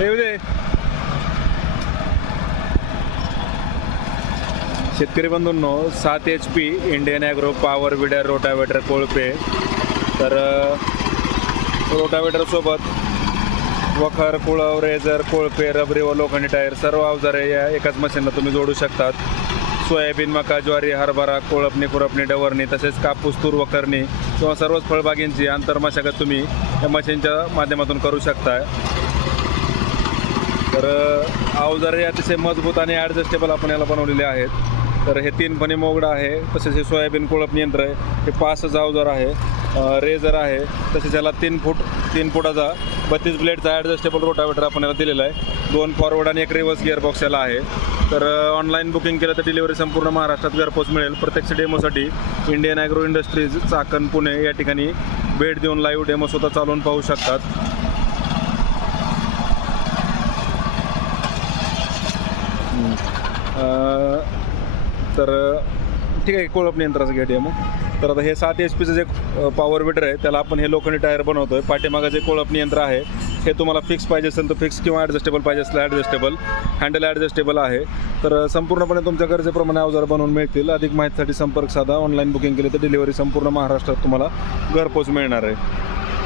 येऊ दे. शेतकरी बंधूंनो, 7 HP Indian agro power weeder rotavator कोळपे. तर रोटावेटरसोबत वखर, कुळव, रेझर, कोळपे, रबरी व लोखंडी टायर सर्व अवजारे या एकाच मशीनला तुम्ही जोडू शकतात. सोयाबीन, मका, ज्वारी, हरभरा, कोळपणी, खुरपणी, डवरणी तसेच कापूस, तूर व करणी किंवा सर्वच फळबागेंची आंतरमशागत तुम्ही या मशीनच्या माध्यमातून करू शकता. तर अवजारे अतिशय मजबूत आणि ॲडजस्टेबल आपण याला बनवलेले आहेत. तर हे 3 फणी मोगडा आहे, तसेच हे सोयाबीन कोळपणी यंत्र आहे, हे 5 अवजार आहे, रेझर आहे, तसेच याला 3 फुटाचा 32 ब्लेडचा ॲडजस्टेबल रोटावेटर आपण याला दिलेला आहे. 2 फॉरवर्ड आणि 1 रिव्हर्स गिअरबॉक्स याला आहे. तर ऑनलाईन बुकिंग केलं तर डिलिव्हरी संपूर्ण महाराष्ट्रात घरपोच मिळेल. प्रत्यक्ष डेमोसाठी Indian agro industries Chakan Pune या ठिकाणी भेट देऊन लाईव्ह डेमो स्वतः चालवून पाहू शकतात. तर ठीक आहे, कोळपणी यंत्राचं घ्या डेमो. तर आता हे 7 HPचं जे पॉवर विडर आहे त्याला आपण हे लोखंडी टायर बनवतो आहे. पाठीमागं जे कोळपणी यंत्र आहे हे तुम्हाला फिक्स पाहिजे असेल तर फिक्स किंवा ॲडजस्टेबल पाहिजे असेल ॲडजस्टेबल. हँडल ॲडजस्टेबल आहे. तर संपूर्णपणे तुमच्या गरजेप्रमाणे अवजार बनवून मिळतील. अधिक माहितीसाठी संपर्क साधा. ऑनलाईन बुकिंग केली तर डिलिव्हरी संपूर्ण महाराष्ट्रात तुम्हाला घरपोच मिळणार आहे.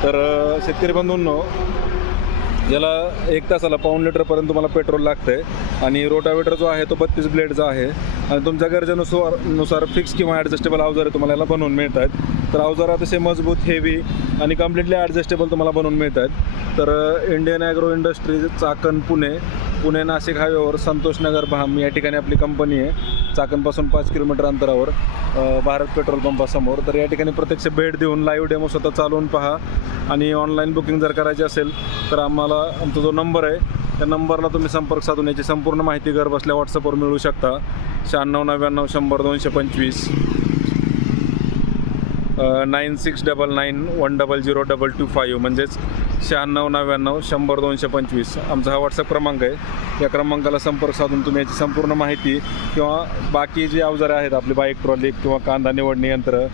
तर शेतकरी बंधूंनो, याला 1 तासाला 1.5 लिटरपर्यंत तुम्हाला पेट्रोल लागतं आहे आणि रोटावेटर जो आहे तो 32 ब्लेडचा आहे आणि तुमच्या गरजेनुसार फिक्स किंवा ॲडजस्टेबल अवजारे तुम्हाला याला बनवून मिळत आहेत. तर अवजार अतिशय मजबूत, हेवी आणि कम्प्लिटली ॲडजस्टेबल तुम्हाला बनवून मिळत आहेत. तर Indian agro industries Chakan Pune Nashik हायवेवर संतोषनगर भाम या ठिकाणी आपली कंपनी आहे. चाकणपासून 5 किलोमीटर अंतरावर भारत पेट्रोल पंपासमोर. तर या ठिकाणी प्रत्यक्ष भेट देऊन लाईव्ह डेमो स्वतः चालवून पहा आणि ऑनलाईन बुकिंग जर करायची असेल तर आमचा जो नंबर आहे त्या नंबरला तुम्ही संपर्क साधून याची संपूर्ण माहिती घर बसल्या व्हॉट्सअपवर मिळू शकता. 9699 100 225 9699100225 म्हणजेच 9699 100 225 आमचा हा व्हॉट्सअप क्रमांक आहे. या क्रमांकाला संपर्क साधून तुम्ही याची संपूर्ण माहिती किंवा बाकी जी अवजारे आहेत आपली बाईक ट्रॉली किंवा कांदा निवडणी यंत्र,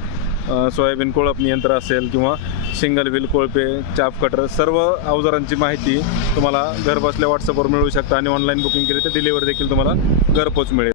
सोयाबीन कोळपणी यंत्र असेल किंवा सिंगल व्हील कोळपे, चाप कटर सर्व अवजारांची माहिती तुम्हाला घरबसल्या व्हॉट्सअपवर मिळू शकता आणि ऑनलाईन बुकिंग केली तर डिलिव्हरी देखील तुम्हाला घरपोच मिळेल.